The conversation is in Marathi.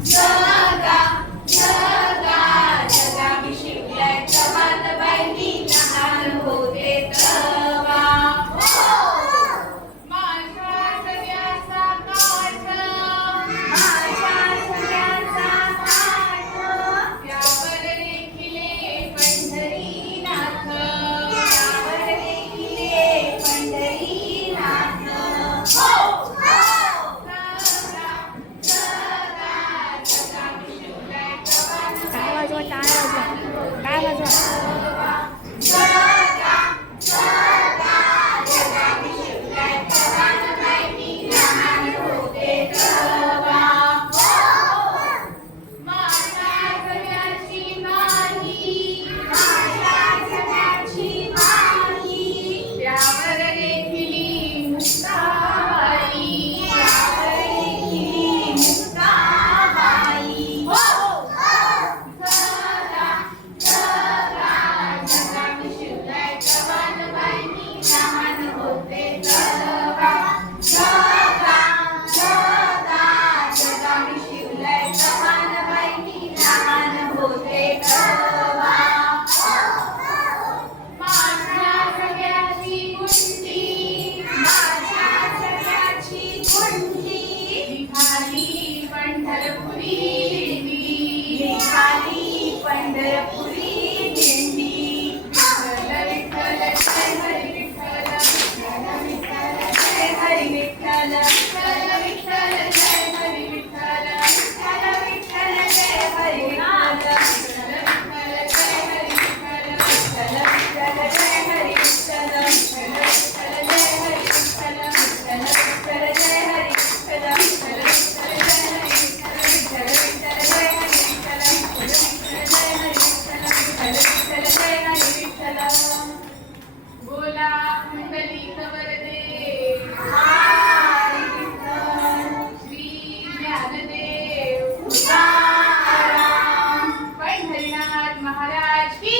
जगा जगा जगा मी शिवल्याच्या मातबाईंनी लहान होते तवा माझ्या सगळ्याचा काठ यावर लेखिले पंढरीनाथ यावर लेखिले पंढरीनाथ काय वाजवा पंढरपुरी दिंडी विठ्ठल विठ्ठल जय हरी विठ्ठल विठ्ठल विठ्ठल जय हरी विठ्ठल विठ्ठल विठ्ठल जय हरी विठ्ठल विठ्ठल जय हरी विठ्ठल विठ्ठल विठ्ठल जय हरी विठ्ठल विठ्ठल विठ्ठल जय हरी विठ्ठल विठ्ठल विठ्ठल जय हरी विठ्ठल विठ्ठल विठ्ठल जय हरी विठ्ठल विठ्ठल विठ्ठल जय हरी विठ्ठल बोला कुंडलिक वरदे श्री ज्ञानदेव तुकाराम पंढरीनाथ महाराज की